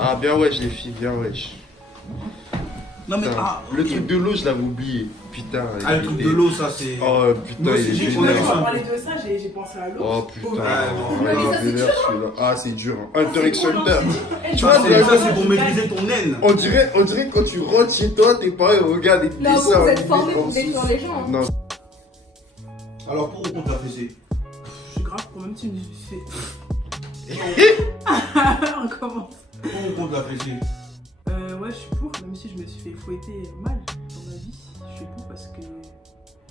Ah, bien wesh les filles, bien wesh. Non mais Putain, le truc de l'eau, je l'avais oublié. Putain. Ah, le truc de l'eau, ça c'est. Oh putain, Moi aussi, il est j'ai vénère. qu'on a Quand ça. on parlait de ça, j'ai pensé à l'eau. Oh putain, Ouais, il mais ça, est c'est vénère dur, celui-là. Ah, c'est dur. Hunter x C'est cool, Hunter. hein, c'est dur. Tu vois, Ça c'est pour maîtriser ton naine. On dirait quand tu rentres chez toi, tes parents ils regardent les Non, vous, dessins. vous êtes formés pour détruire les gens. Hein. Non. Alors pour ou contre la fessée? Je suis grave quand même si je me suis fait. On commence. Pour ou contre la fessée? Ouais, je suis pour, même si je me suis fait fouetter mal dans ma vie. Je suis pour parce que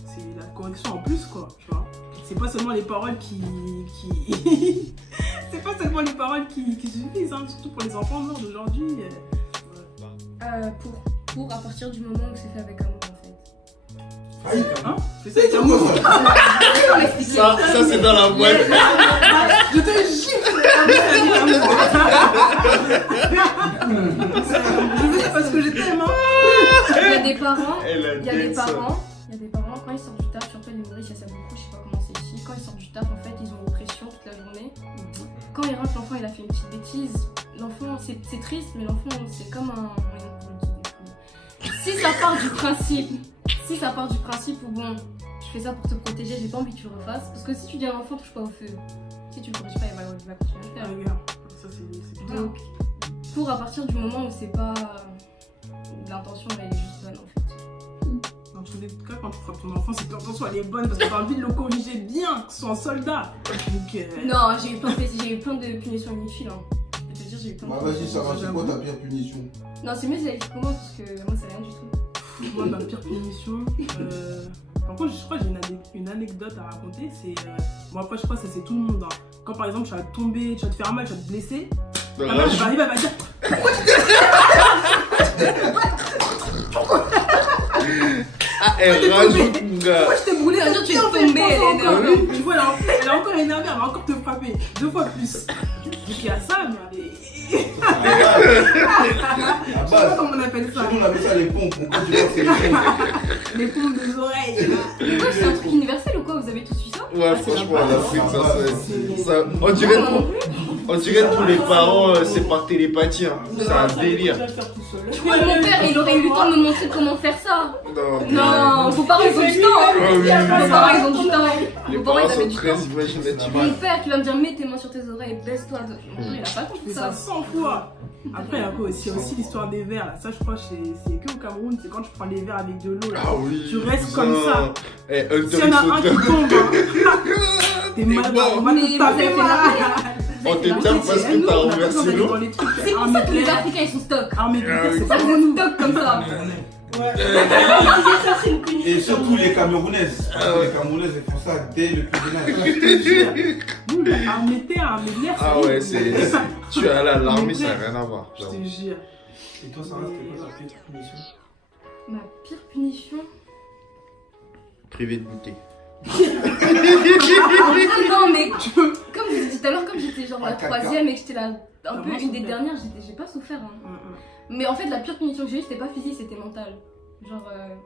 c'est la correction en plus, quoi. Tu vois. C'est pas seulement les paroles qui. C'est pas seulement les paroles qui suffisent, hein, surtout pour les enfants morts d'aujourd'hui. Pour à partir du moment où c'est fait avec amour en fait. Hein? C'est ça, c'est amour. Ça c'est dans la boîte. Je te gifle. Je fais ça parce que je t'aime. Il y a des parents, Elle a il y a des dit ça. parents, quand ils sortent du taf, surtout les Maurice, il y a ça beaucoup, je sais pas comment c'est ici, quand ils sortent du taf en fait ils ont une pression toute la journée. Quand il rentre, l'enfant il a fait une petite bêtise, l'enfant c'est triste mais l'enfant c'est comme un... Si ça part du principe où bon, je fais ça pour te protéger, j'ai pas envie que tu le refasses, parce que si tu dis à l'enfant touche pas au feu, si tu le corriges pas il va continuer à le faire. Regarde, ça c'est clair. Donc, pour à partir du moment où c'est pas... L'intention elle est juste bonne en fait. Dans tous les cas, quand tu frappes ton enfant, c'est que l'intention elle est bonne parce que t'as envie de le corriger bien, que ce soit un soldat. Donc, Non, j'ai eu plein de punitions inutiles. Hein. Je peux te dire, j'ai eu plein de Bah vas-y, ça va, c'est quoi ta pire punition? Non, c'est mieux si elle commence parce que moi c'est rien du tout. moi, ma pire punition. Par contre, je crois que j'ai une anecdote à raconter. C'est. Bon, après, je crois que ça c'est tout le monde. Hein. Quand par exemple, tu vas tomber, tu vas te faire mal, tu vas te blesser. Dans Ta la mère, elle joue. va arriver, elle va dire. Ah, elle rajoute mon gars. Pourquoi je t'ai brûlé? C'est-à-dire, tu es Tiens, tombée, fais, elle est pense encore. énervée. Tu vois, elle est encore énervée, elle va encore te frapper 2 fois plus. Donc il y a ça, mais. La Je sais pas base. comment on appelle ça. Chez nous on appelle ça les pompes. Pourquoi tu vois que c'est les pompes? Les pompes des oreilles. Mais quoi, c'est un truc universel ou quoi? Vous avez tous su ça? Ouais, franchement, en Afrique, c'est- ça. On dirait tous les parents, c'est par télépathie. Hein. C'est un délire. Moi, mon père, il aurait eu le temps de me montrer comment faire ça. Non, Non, vos parents ils ont du temps. Ah oui, oui, Vos oui. parents ils ont du temps. Les Vos parents parents ils avaient sont du très temps. imaginatifs. Mon père qui va me dire mets tes mains sur tes oreilles, baisse-toi. Mon père, il a pas le temps Je de fais ça ça. 100 fois. Après, il y a quoi aussi, l'histoire des verres. Là. Ça, je crois que c'est que au Cameroun. C'est quand tu prends les verres avec de l'eau. Ah oui. Tu restes putain. comme ça. Eh, Hunter S'il y en a un x qui Hunter. tombe, hein, t'es malade. On va Mais te vous taper avez fait mal. On te tape parce que t'as renversé l'eau. C'est pour ça que les Africains ils sont stock. Armée Ah oui. c'est C'est pas ça bon. que vous stock comme ça. Et surtout les Camerounaises. Ah ouais. Les Camerounaises elles font ça dès le plus Nous, armée de terre, armée de l'air, Ah ouais, c'est. Tu es allé à l'armée, ça n'a rien à voir. Je te jure. Et toi, ça reste quoi ta pire punition? Ma pire punition. Privé de goûter. Non mais comme je vous ai dit tout à l'heure, comme j'étais genre la Ah, caca. troisième et que j'étais un T'as peu moins une des souffert. dernières, j'ai pas souffert. Hein. Mais en fait la pire punition que j'ai eue c'était pas physique, c'était mental. Genre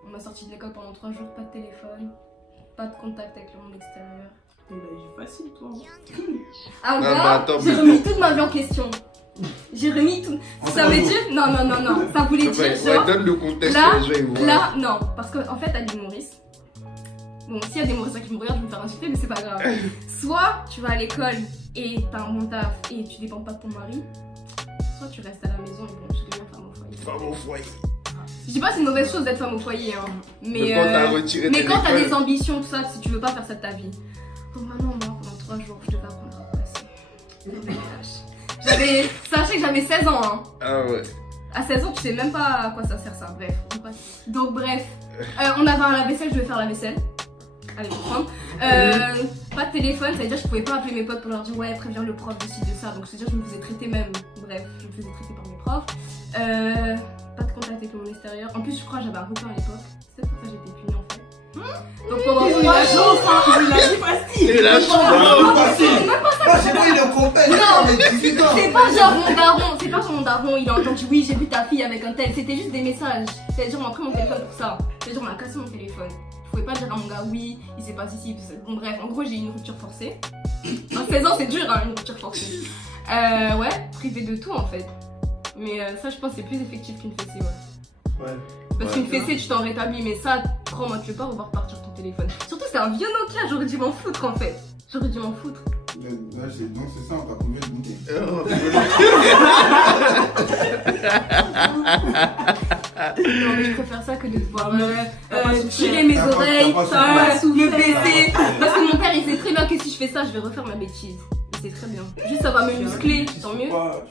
on m'a sorti de l'école pendant 3 jours, pas de téléphone, pas de contact avec le monde extérieur. Il a eu facile, toi. Ah mais gars, attends, j'ai mais- remis toute ma vie en question. J'ai remis tout. En Ça trois veut jours. dire non ça voulait dire Ouais, genre donne le contexte là, que les gens ils voient. là non parce qu'en fait à l'île Maurice. Bon, s'il y a des Mauriciens qui me regardent, je vais me faire insulter, mais c'est pas grave. Soit tu vas à l'école et t'as un bon taf et tu dépends pas de ton mari, soit tu restes à la maison et bon, tu deviens femme au foyer. Femme au foyer. Je dis pas que c'est une mauvaise chose d'être femme au foyer, hein. Mais quand t'as retiré mais de quand t'as des l'école. ambitions, tout ça, si tu veux pas faire ça de ta vie. Donc maintenant, moi, pendant 3 jours, je devais apprendre à passer. Sachez que j'avais 16 ans, hein. Ah ouais. À 16 ans, tu sais même pas à quoi ça sert ça, bref. Donc bref, on avait un lave-vaisselle, je devais faire la vaisselle. Allez, je vais prendre. Pas de téléphone, ça veut dire que je pouvais pas appeler mes potes pour leur dire ouais, préviens le prof de ci, de ça. Donc c'est-à-dire que je me faisais traiter même. Bref, je me faisais traiter par mes profs. Pas de contact avec le monde extérieur. En plus, je crois que j'avais un copain à l'époque. C'est pour ça que j'étais punie en fait. Donc pendant 3 jours, Il a dit facile. Et la chambre. Facile. Moi j'ai pris le contexte. Non. Mais 18 ans. c'est pas genre mon daron, il a entendu oui, j'ai vu ta fille avec un tel. C'était juste des messages. C'est-à-dire, on m'a pris mon téléphone pour ça. C'est-à-dire, on m'a cassé mon téléphone. Je pouvais pas dire à mon gars oui, il s'est passé ici. Bon, bref, en gros, j'ai eu une rupture forcée. À 16 ans, c'est dur, hein, une rupture forcée. Ouais, privé de tout en fait. Mais ça, je pense que c'est plus effectif qu'une fessée, ouais. Ouais. Parce qu'une fessée, tu t'en rétablis, mais ça, crois-moi, tu veux pas revoir partir ton téléphone. Surtout, c'est un vieux Nokia, j'aurais dû m'en foutre en fait. J'aurais dû m'en foutre. Là, donc c'est ça, on t'a combien de bouteilles? Non, mais je préfère ça que de devoir t'as pas souffert. tirer mes T'as pas- oreilles, t'as pas me baisser. Parce que mon père, il sait très bien que si je fais ça, je vais refaire ma bêtise. Il sait très bien. Juste, ça va me muscler, tant mieux. Tu peux pas.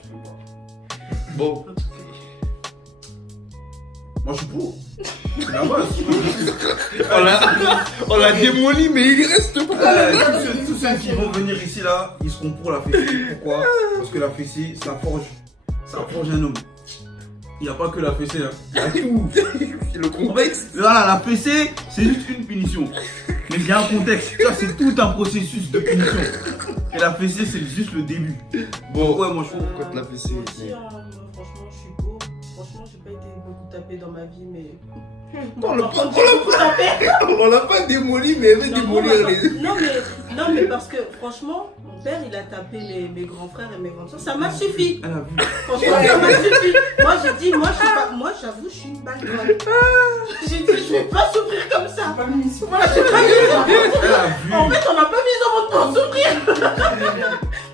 Bon, Moi, je suis pour. C'est la base. on l'a démoli, mais il reste pas. Tous ceux qui vont venir ici, là, ils seront pour la fessée. Pourquoi? Parce que la fessée, ça forge un homme. Il n'y a pas que la fessée, hein. Il y a tout. Le contexte. Voilà, la fessée, c'est juste une punition. Mais il y a un contexte. Ça, c'est tout un processus de punition. Et la fessée, c'est juste le début. Bon, Ouais, moi, je trouve. quand la fessée. Moi aussi, hein, moi, franchement, je suis pour. Franchement, j'ai pas été beaucoup tapée dans ma vie, mais. On l'a Par pas- contre, j'ai beaucoup tapé. On l'a pas démoli, mais elle veut démolir les. Non, mais parce que franchement, mon père il a tapé mes grands frères et mes grandes soeurs. Ça m'a suffi. Elle a vu. Franchement, ça m'a suffi. Moi, j'ai dit, moi, je suis pas. Moi, j'avoue, je suis une balle droite. J'ai dit, je vais pas souffrir comme ça. Voilà, j'ai pas mis. Elle a vu. En fait, on n'a pas mis en mode pour souffrir.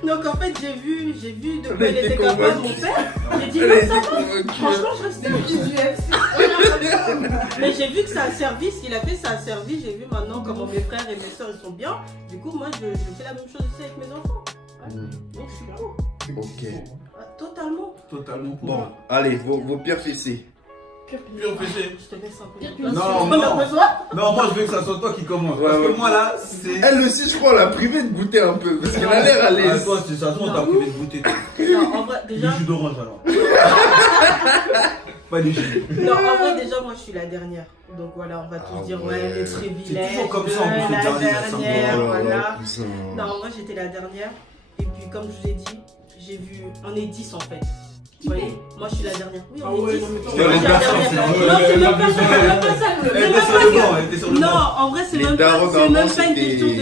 Donc, en fait, j'ai vu de quoi il était capable, mon père. J'ai dit, non, ça va. Franchement, je reste Mais j'ai vu que ça a servi, ce qu'il a fait, ça a servi. J'ai vu maintenant comment mes frères et mes soeurs ils sont bien. Du coup, moi, je fais la même chose aussi avec mes enfants. Ouais. Donc, je suis pour. Ok. Totalement. Totalement pour. Bon, allez, vos pires fessées. Pire fessée. Je te laisse un peu. Pire Non, On a non. besoin. Non, moi, je veux que ça soit toi qui commence. Ouais, Parce que ouais. moi, là, c'est. Elle aussi, je crois, on l'a privé de goûter un peu. Parce qu'elle a l'air à Ah, l'aise. toi, c'est ça, toi, on t'a privé de goûter. Non, en vrai, Du déjà. jus d'orange, alors. Pas du jus. Non, en vrai, déjà, moi, je suis la dernière. Donc voilà, on va tous Ah dire, ouais. ouais, les privilèges. C'est toujours comme ça, on peut la faire dernière, ça me dernière, Oh là là, voilà. putain. Non, moi, j'étais la dernière. Et puis, comme je vous ai dit, j'ai vu. On est 10 en fait. Vous voyez, moi, je suis la dernière. Oui, Ah on ouais, est 10. non, mais Moi, toi, je suis la personne, dernière. c'est- Non, c'est même pas ça, c'est même pas ça. Elle C'est était même sur pas le que- banc, elle était sur le Non, banc. en vrai, c'est Les même darons pas, c'est même d'avant, pas une c'était- question que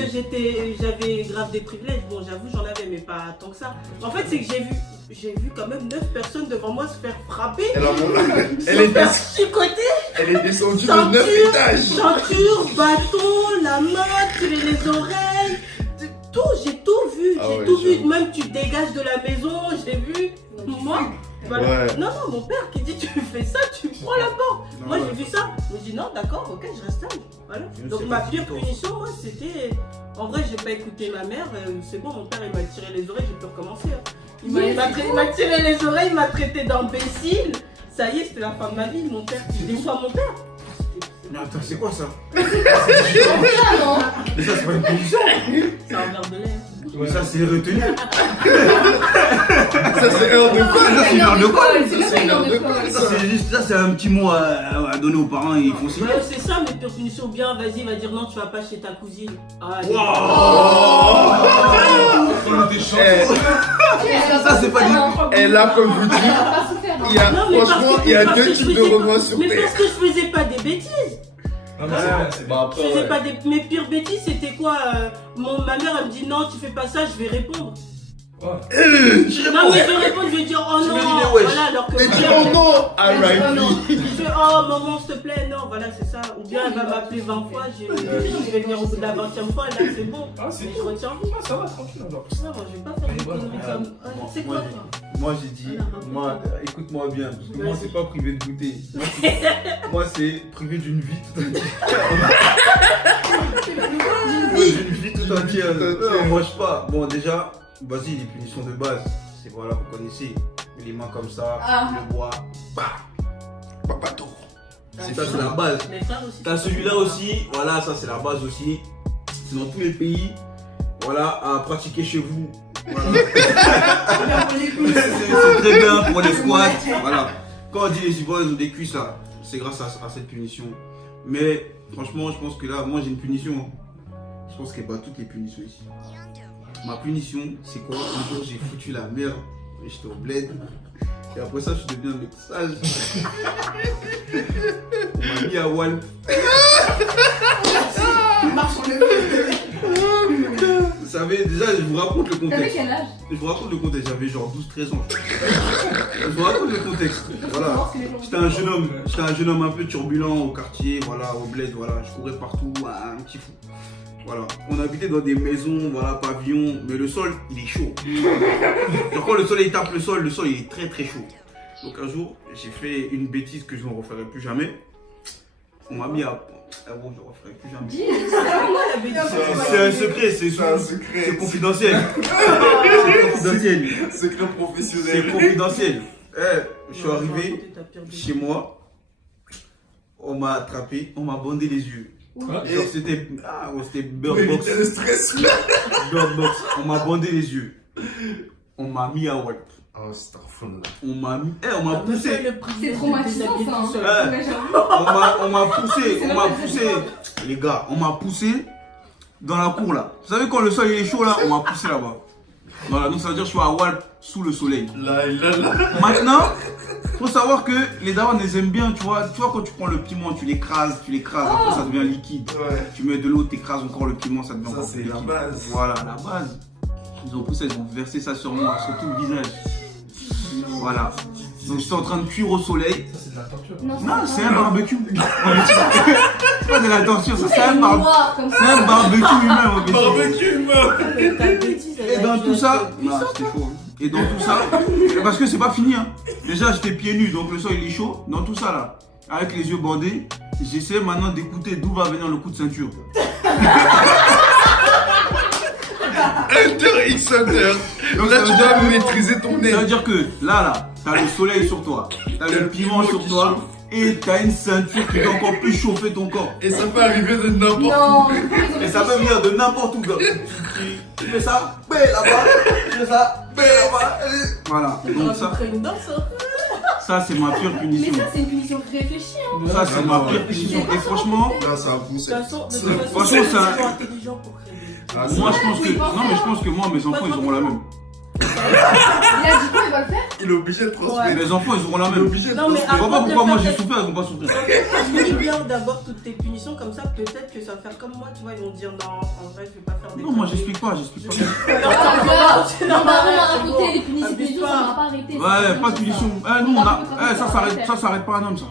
j'avais grave des privilèges. Bon, j'avoue, j'en avais, mais pas tant que ça. En fait, c'est que j'ai vu quand même 9 personnes devant moi se faire frapper, Elle, a mon- se elle, est faire des- chicoter, elle est descendue de Ceinture. 9 étages. ceinture, bâton, la main, tirer les oreilles, tout, j'ai tout vu, Ah j'ai ouais, tout vu. j'avoue. Même tu te dégages de la maison, j'ai vu. Moi, voilà. Ouais. Non, non, mon père qui dit tu fais ça, tu prends la porte. Moi j'ai vu ça, je me dis non, d'accord, ok, je reste là. Voilà. Je ne Donc sais ma pas pire qui t'ose. punition, moi, c'était. En vrai, j'ai pas écouté ma mère, c'est bon, mon père il m'a tiré les oreilles, j'ai pu recommencer. Hein. Il m'a tiré les oreilles, il m'a traité d'imbécile. Ça y est, c'était la fin de ma vie, mon père. Je déçois mon père. Mais attends, c'est quoi ça? non. Mais ça, c'est pas une punition. C'est un verre de lait. Mais ça, c'est retenu. Ça, c'est un de quoi? Ça, c'est une heure de colle. C'est même pas une heure de colle. Ça, c'est juste, ça, c'est un petit mot à donner aux parents et ils font signer. Ouais, c'est ça, mes pires punitions. Bien, vas-y, va dire non, tu vas pas chez ta cousine. Ah, allez. Ça, c'est pas du. Et là, comme je vous dis, il y a, Non, mais franchement, parce que- il y a parce deux que je types de faisais remords pas- sur Mais Terre. parce que je faisais pas des bêtises. Non, mais c'est bien, c'est bien. Bah, Je après, faisais ouais. pas mes pires bêtises, c'était quoi ma mère elle me dit non, tu fais pas ça, je vais répondre. Non, mais je vais répondre, je vais dire oh Tu non. veux dire, wesh. Voilà, alors que. T'es dit, voilà, oh non, je R.I.P. fais oh maman, s'il te plaît, non, voilà, c'est ça. Ou bien elle va m'appeler 20 fois, je vais venir au bout de la 20e fois, et là c'est bon. Ah, c'est Mais tout. je retiens. Ah, ça va, tranquille alors. Non, moi je vais pas faire des conneries comme. C'est quoi toi? Moi j'ai dit, moi, écoute-moi bien, parce que moi c'est pas privé de goûter. Moi c'est privé d'une vie tout entière. D'une vie tout entière. Non, moi je pas. Bon déjà, vas-y les punitions de base, c'est voilà, vous connaissez. Les mains comme ça, Ah. le bois, bah. Papa tour. C'est ça, c'est la base. Les frères aussi. T'as celui-là aussi, voilà, ça c'est la base aussi. C'est dans tous les pays, voilà, à pratiquer chez vous. Voilà. c'est très bien pour les squats. Voilà. Quand on dit les Ivoiriens ils ont des cuisses là, c'est grâce à cette punition. Mais franchement, je pense que là, moi j'ai une punition. Hein. Je pense qu'elle bat toutes les punitions ici. Ma punition, c'est quoi? Un jour j'ai foutu la merde et j'étais au bled. Et après ça, je suis devenu un mec sage. On m'a mis à Wall. Vous savez, déjà, je vous raconte le T'avais contexte. quel âge? Je vous raconte le contexte, j'avais genre 12-13 ans. Je vous raconte le contexte. Voilà. J'étais un jeune homme un peu turbulent au quartier, voilà, au bled, voilà. Je courais partout, un petit fou. Voilà. On habitait dans des maisons, voilà, pavillons, mais le sol, il est chaud. Genre quand le soleil tape le sol il est très très chaud. Donc un jour, j'ai fait une bêtise que je ne referai plus jamais. On m'a mis à... Ah bon, je ne referai plus jamais. C'est un secret, c'est confidentiel. C'est confidentiel. Secret professionnel. C'est confidentiel. Je suis arrivé chez moi, on m'a attrapé, on m'a bandé les yeux. Quoi? Genre c'était Bird Mais Box. le stress. Bird Box. On m'a bandé les yeux. On m'a mis à Walt. Oh, c'est un fond là. On m'a mis. On m'a poussé. C'est traumatisant ça. Ouais. Ouais, j'avoue. On m'a poussé. Les gars, on m'a poussé dans la cour là. Vous savez quand le sol il est chaud là, on m'a poussé là-bas. Voilà, donc ça veut dire que je suis à Walt sous le soleil. Là. Maintenant, faut savoir que les darons les aiment bien, tu vois quand tu prends le piment, tu l'écrases, après ça devient liquide. Ouais. Tu mets de l'eau, t'écrases encore le piment, ça devient Ça, encore c'est plus la liquide. base. Voilà, la base. Ils ont poussé, ils ont versé ça sur moi, sur tout le visage. Voilà. Donc j'étais en train de cuire au soleil. Ça, c'est de la torture. Non, c'est un barbecue. C'est pas de la torture, ça c'est un barbecue. Noir comme C'est un barbecue humain, mon gars. Barbecue, Et dans tout ça, non, c'était chaud. Hein. Et dans tout ça, parce que c'est pas fini. Hein. Déjà, j'étais pieds nus, donc le sol il est chaud. Dans tout ça là, avec les yeux bandés, j'essaie maintenant d'écouter d'où va venir le coup de ceinture. Hunter x Hunter. Donc là, tu dois maîtriser ton nez. Ça veut dire que là, t'as le soleil sur toi, t'as le piment sur toi, et t'as une ceinture qui va encore plus chauffer ton corps. Et ça peut arriver de n'importe où. Non. Et ça peut venir de n'importe où. Tu fais ça, là-bas, tu fais ça, là-bas. Voilà. Donc ça c'est ma pire Mais punition. ça, c'est une punition réfléchie. Hein. Ça c'est ma pire punition. Et franchement, Là, c'est un concept. Franchement, c'est un- intelligent pour créer des... Ah, moi je pense que. Non mais je pense que moi mes enfants ils auront la même. Il a dit quoi, il va le faire? Il est obligé de transmettre. Mes enfants ils auront la Il est même. obligé de Non, mais Je vois pas avant de pourquoi moi faire j'ai cette- souffert, ils vont pas souffrir. Finis bien d'abord toutes tes punitions, comme ça peut-être que ça va faire comme moi, tu vois, ils vont dire non, en vrai, je vais pas faire des Non, moi conneries. j'explique pas. On m'a raconté les punitions, ça m'a pas arrêté. Ouais, pas de punition. Nous on a. Ça s'arrête pas un homme ça.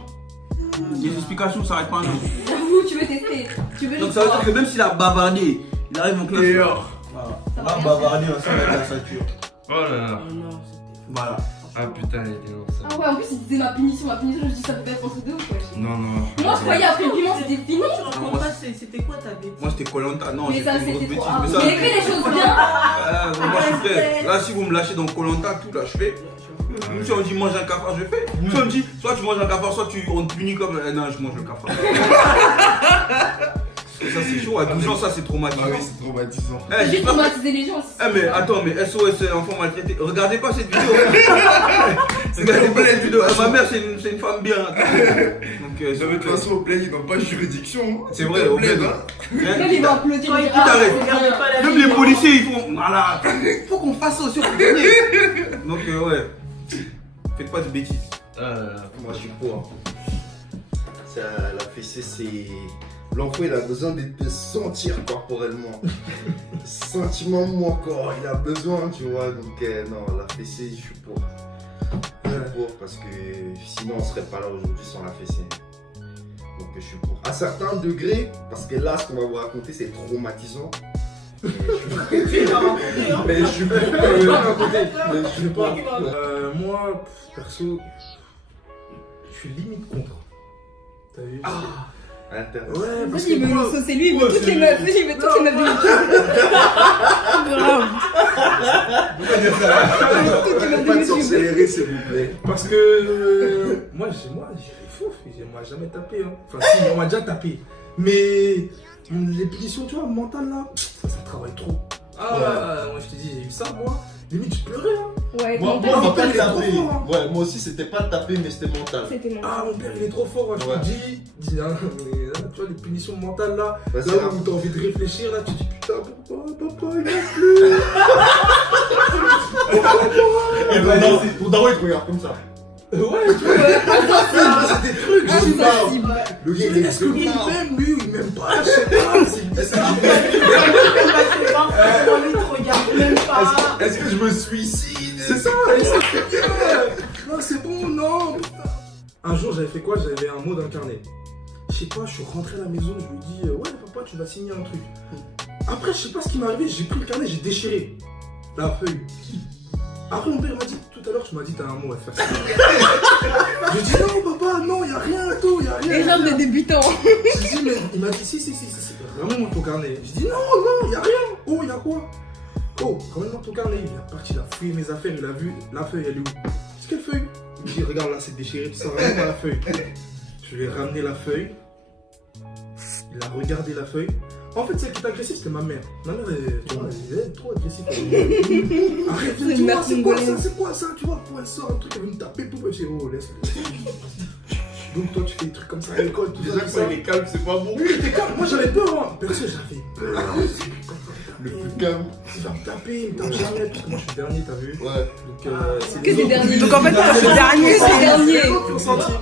Les explications ça s'arrête pas un homme. J'avoue, tu veux tester. Tu veux Donc ça veut dire que même s'il a bavardé, il arrive en classe. Et or. Voilà. Là, bavardé, ça va être la ceinture. Oh là là. Non, c'était... Voilà. Ah putain, il était lourd ça. Ah ouais, en plus il disait ma punition, je me dis ça peut être entre deux ou quoi. Non, non. Moi je croyais après le piment c'était fini. Tu racontes pas, c'était quoi ta bêtise? Moi c'était Koh-Lanta, non, Mais j'ai ça fait une grosse c'était bêtise. trop. Ah, Mais vous ça. avez fait les choses bien. Moi je suis fait. Là, si vous me lâchez dans Koh-Lanta, tout là, je fais. Si on me dit mange un cafard, je fais. Si on me dit soit tu manges un cafard, soit on te punit comme. Non, je mange le cafard. Et ça c'est chaud, à 12 ans ça c'est traumatisant. Ah oui, c'est traumatisant. Eh, J'ai traumatisé les gens aussi. mais attends, mais SOS enfant maltraité, regardez pas cette vidéo. Regardez pas cette vidéo. Ma mère c'est une femme bien. Donc, De toute façon, au bled, ils n'ont pas de juridiction. Hein. c'est vrai, au bled. Même ils vont applaudir. Quand ils ils vont dire, t'arrêtes. ah, regardez pas la Même vidéo. les policiers ils font. Voilà. Faut qu'on fasse ça aussi au dernier. Donc ouais. Faites pas de bêtises. Ah là là. Moi, je suis pour. La fessée, c'est. L'enfant, il a besoin de te sentir corporellement. Sentiment de mon corps, il a besoin, tu vois. Donc, non, la fessée, je suis pour. Je suis pour parce que sinon, on serait pas là aujourd'hui sans la fessée. Donc, je suis pour. À certains degrés, parce que là, ce qu'on va vous raconter, c'est traumatisant. Mais je suis pour. Mais je suis pas. Moi, perso, je suis limite contre. T'as vu? Intéressant. Ouais, parce Vas-y, il veut moi- nous saucer, lui, il veut Ouais, toutes les c'est- meufs. Vas-y, il veut toutes les meufs de Pas de sorcellerie, s'il vous plaît. Parce que moi, j'ai fou, on m'a jamais tapé. Hein. Enfin, si, on m'a déjà tapé. Mais les punitions, tu vois, mentales là, ça travaille trop. Ah, moi je te dis, j'ai eu ça, moi. Limite, je pleurais. Hein. Ouais, Moi, mental, on m'a pas il est trop tapé. fort, hein. Ouais, moi aussi, c'était pas tapé, mais c'était mental. c'était mon. Ah, mon père, il est trop fort. Hein. Je Ouais. te dis hein, mais, hein, tu vois, les punitions mentales là, Bah, c'est là grave. où t'as envie de réfléchir, là, tu te dis putain, papa, il est plus. Ton daron, il te regarde comme ça. Ouais, tu vois, c'est des trucs, je sais pas. Le gars, il est Est-ce qu'il m'aime, lui, ou il m'aime pas? Je sais pas. Est-ce qu'il Est-ce que je me suicide? C'est ça, non, c'est bon, non. Putain. Un jour, j'avais fait quoi? J'avais un mot dans le carnet. Je sais pas, je suis rentré à la maison, je lui dis ouais, papa, tu vas signer un truc. Après, je sais pas ce qui m'est arrivé, j'ai pris le carnet, j'ai déchiré la feuille. Après, mon père m'a dit tout à l'heure, tu m'as dit, t'as un mot à faire. J'ai dit non, papa, non, y'a rien, tout, y'a rien. Et genre de débutant. J'ai dit, mais il m'a dit si, ramène-moi ton carnet. J'ai dit non, y'a rien. Oh, y'a quoi? Oh, ramène-moi ton carnet. Il est parti, il a fouillé mes affaires, il a vu la feuille, elle est où? C'est quelle feuille? Il me dit, regarde là, c'est déchiré, tout ça, ramène-moi la feuille. Je lui ai ramené la feuille. Il a regardé la feuille. En fait, celle qui était agressive, c'était ma mère. Ma mère, elle est trop agressive. Arrête, tu vois, c'est quoi ça? Tu vois, pour elle sort un truc, elle veut me taper, pour je dis, oh, laisse. Donc toi, tu fais des trucs comme ça à l'école, tout Déjà que ça, il est calme, c'est pas bon. Oui, t'es calme. Moi, j'avais peur, hein. Perso, j'avais peur. Le plus calme. Il va me taper, il me tape jamais. Parce que moi, je suis le dernier, t'as vu? Ouais. Donc, c'est Que des derniers. Donc en fait, toi, le dernier, Que des derniers.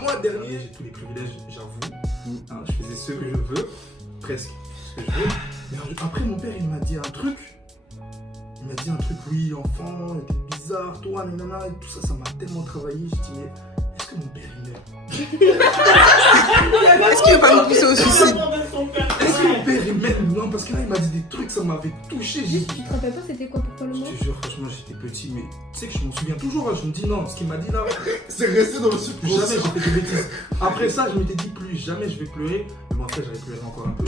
Moi, dernier, j'ai tous les privilèges, j'avoue. Hein, je faisais ce que je veux, presque ce que je veux. Mais après, mon père, il m'a dit un truc. Il m'a dit un truc, oui, enfant, t'es bizarre, toi, nanana, et tout ça, ça m'a tellement travaillé. J'ai dit, mais est-ce que mon père, il meurt? Est-ce qu'il veut pas me pousser au suicide? Est-ce que mon père, il m'aime? Non, parce que là, il m'a dit des trucs, ça m'avait touché. Juste, tu te rappelles pas, c'était quoi, pourquoi le Je mot? te jure, franchement, j'étais petit, mais tu sais que je m'en souviens toujours. Hein, je me dis, non, ce qu'il m'a dit là, C'est resté dans le plus subconscient. jamais j'ai fait des bêtises. Après ça, je m'étais dit, plus jamais je vais pleurer. Mais bon, après, j'allais pleurer encore un peu.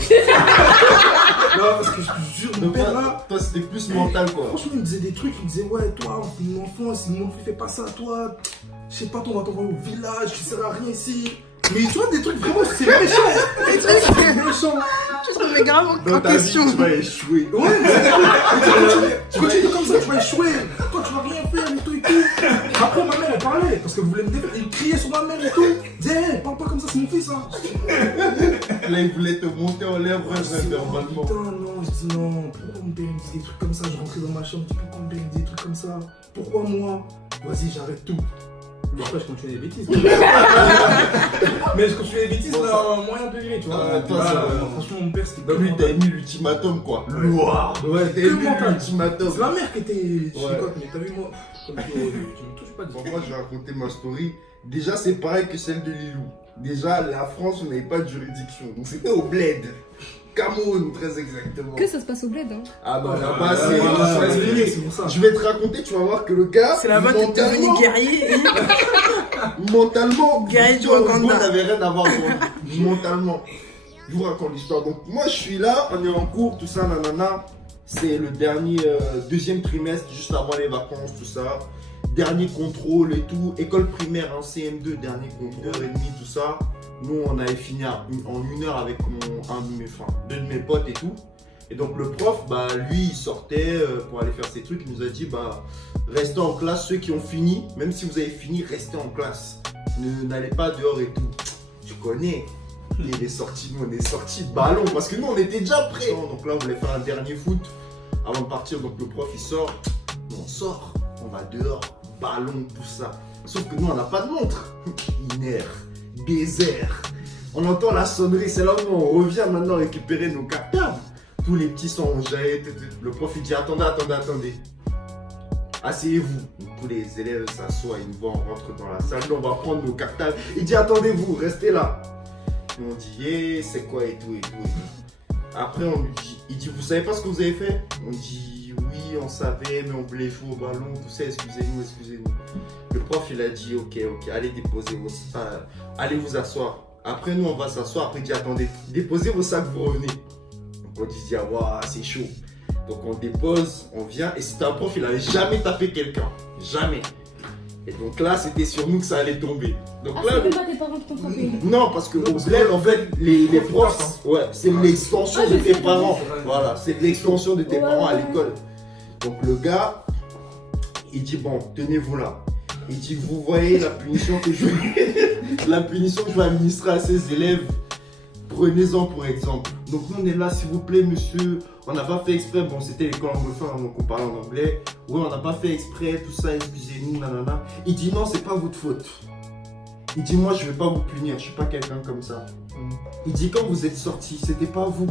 Non, parce que je te jure, mon Donc, père là, toi, c'était plus mental, quoi. franchement, il me disait des trucs. Il me disait, ouais, toi, mon enfant, si mon enfant fait pas ça, toi, je sais pas, toi, on va t'envoyer au village, tu seras rien ici. Mais tu vois, des trucs vraiment, c'est méchant. C'est méchant. Tu te remets grave en Dans ta vie, question. tu vas échouer. Ouais, mais continue comme ça, tu vas échouer. Toi, tu vas rien faire, et tout et tout. Après, ma mère, elle parlait, parce que vous voulez me défendre. Il criait sur ma mère et tout. Il disait, hey, parle pas comme ça, c'est mon fils, hein. Là, il voulait te monter en l'air, verbalement. Putain, non, je dis non. Pourquoi mon père me dit des trucs comme ça? Je rentrais dans ma chambre, je dis pourquoi mon père me dit des trucs comme ça? Pourquoi moi? Vas-y, j'arrête tout. Mais après, je continue les bêtises. Mais je continue les bêtises Bon, là, ça- en moyen degré, tu vois. Ah, toi, ça- Franchement, mon père, c'était Donc, lui, t'avais mis l'ultimatum, quoi. Lourd. Ouais, T'avais que mis mental. l'ultimatum. C'est ma mère qui était Ouais. chicote, mais t'as vu, moi, comme tu me touches pas. Bon, moi, je vais raconter ma story. Déjà, c'est pareil que celle de Lilou. Déjà, la France, on n'avait pas de juridiction. Donc, c'était au bled. Cameroun, très exactement. Que ça se passe au bled, hein. Ah, bah là-bas, Ouais, c'est ouais, expliqué. c'est pour ça. Je vais te raconter, tu vas voir que le gars. C'est là-bas que t'es devenu guerrier. Mentalement, Guerrier du Victor Hugo Wakanda. n'avait rien à voir avec lui. Mentalement. Je vous raconte l'histoire. Donc, moi, je suis là, on est en cours, tout ça, nanana. C'est le dernier, deuxième trimestre, juste avant les vacances, tout ça. Dernier contrôle et tout. École primaire, hein, CM2, dernier contrôle et demi, tout ça. Nous, on avait fini en 1 heure avec deux de mes potes et tout. Et donc, le prof, bah, lui, il sortait pour aller faire ses trucs. Il nous a dit, bah, restez en classe, ceux qui ont fini, même si vous avez fini, restez en classe. N'allez pas dehors et tout. Tu connais. Il est sorti, nous on est sorti ballon parce que nous on était déjà prêts. Donc là on voulait faire un dernier foot avant de partir. Donc le prof il sort, nous on sort, on va dehors, ballon, tout ça. Sauf que nous on n'a pas de montre. Iner, désert. On entend la sonnerie, c'est là où on revient maintenant récupérer nos cartables. Tous les petits sont enjaillés. Le prof il dit attendez. Asseyez-vous. Donc, tous les élèves s'assoient, ils nous voient, on rentre dans la salle, nous, on va prendre nos cartables. Il dit attendez-vous, restez là. Et on dit c'est quoi et tout. Après on lui dit, il dit vous savez pas ce que vous avez fait? On dit oui on savait mais on voulait jouer au ballon, tout ça, excusez-nous. Le prof il a dit ok, allez allez vous asseoir. Après nous on va s'asseoir, après il dit attendez, déposez vos sacs, vous revenez. Donc on dit ah waouh c'est chaud. Donc on dépose, on vient et c'était un prof, il avait jamais tapé quelqu'un. Jamais. Et donc là c'était sur nous que ça allait tomber. Donc Ah, là, c'est même pas tes parents qui t'ont frappé. non, parce que au bled, en fait, les profs, ouais, c'est l'extension Ah, de je tes sais, parents. je sais. Voilà, c'est l'extension de tes Ouais, parents à ouais. l'école. Donc le gars, il dit bon, tenez-vous là. Il dit vous voyez la punition que je vais administrer à ces élèves. Prenez-en pour exemple. Donc nous on est là, s'il vous plaît, monsieur. On n'a pas fait exprès. Bon, c'était l'école anglophone, donc on parlait en anglais. Oui, on n'a pas fait exprès, tout ça, excusez-nous, nanana. Il dit non, c'est pas votre faute. Il dit moi je vais pas vous punir, je suis pas quelqu'un comme ça. Il dit quand vous êtes sortis, c'était pas vous.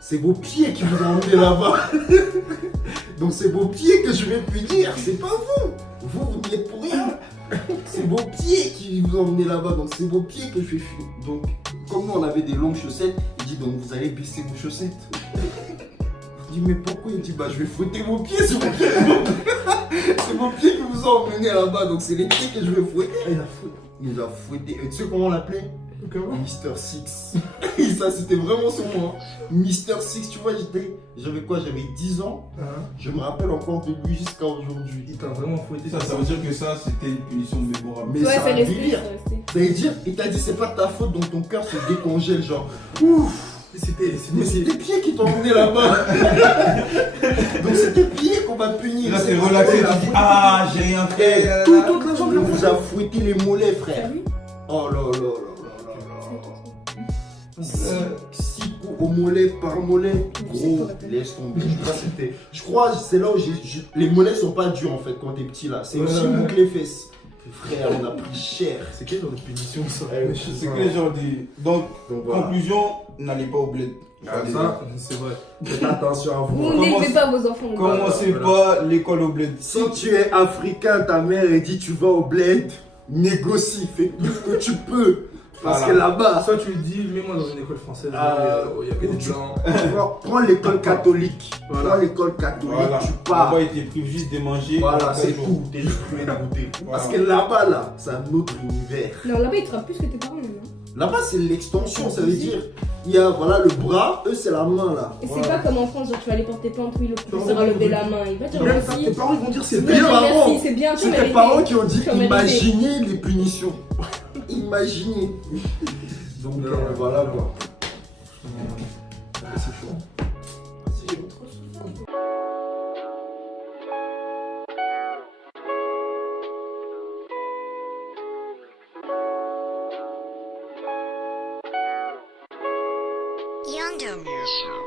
C'est vos pieds qui vous ont emmené là-bas. Donc c'est vos pieds que je vais punir, c'est pas vous. Vous n'y êtes pour rien. C'est vos pieds qui vous ont emmené là-bas, donc c'est vos pieds que je vais punir. Donc comme nous on avait des longues chaussettes, il dit donc vous allez baisser vos chaussettes. Je dis mais pourquoi? Il dit bah je vais fouetter vos pieds, c'est vos pieds. C'est vos pieds qui vous ont emmené là-bas, donc c'est les pieds que je vais fouetter. Il nous a fouetté. Et tu sais comment on l'appelait? Mister Six. Et ça c'était vraiment son nom. Mister Six, tu vois, j'avais quoi? J'avais 10 ans. Je me rappelle encore de lui jusqu'à aujourd'hui. Il t'a vraiment fouetté. Ça veut dire que ça, c'était une punition mémorable. Mais Ouais, c'est ça un restait, délire. ça restait. Ça veut dire, il t'a dit c'est pas de ta faute, donc ton cœur se décongèle, genre ouf. Mais c'est tes pieds qui t'ont emmené là-bas. Donc c'est tes pieds qu'on va punir. Là, t'es relaxé, tu dis ah, j'ai rien fait. Toute la journée, on vous a fouetté les mollets, frère. Oh là là là là là. 6 coups au mollet par mollet. Gros, laisse tomber. Je crois que c'est là où les mollets sont pas durs en fait quand t'es petit là. C'est aussi boucle les fesses. Frère, on a pris cher. C'est quel genre de punition ça? C'est que genre des. Donc, voilà. conclusion, n'allez pas au bled. Ça, c'est vrai. Faites attention à vous. Vous n'élevez pas vos enfants. Commencez pas l'école au bled. Si tu es africain, ta mère elle dit tu vas au bled, négocie, fais tout ce que tu peux. Parce que là-bas, Soit tu lui dis, mets-moi dans une école française, il y a que des blancs. prends l'école catholique. Voilà. Prends l'école catholique, Voilà. tu pars. Là-bas, il était privé juste de manger. Voilà, après, c'est bon. tout. T'es juste plus dégoûté. Voilà. Parce que là-bas, là, c'est un autre univers. Non, là-bas, ils te frappent plus que tes parents, même. Hein. Là-bas, c'est l'extension. Ça veut dire, il y a voilà, le bras, eux, c'est la main là. Et c'est pas comme en France, genre tu vas aller porter plainte, oui, le professeur a levé la main, il va dire Même merci. tes parents ils vont dire c'est Il va bien dire avant. merci, c'est bien, tu C'est tes mérites. parents qui ont dit Tu as mérité. imaginez les punitions. Imaginez. Donc voilà quoi. C'est chaud. C'est chaud. Yonder Music.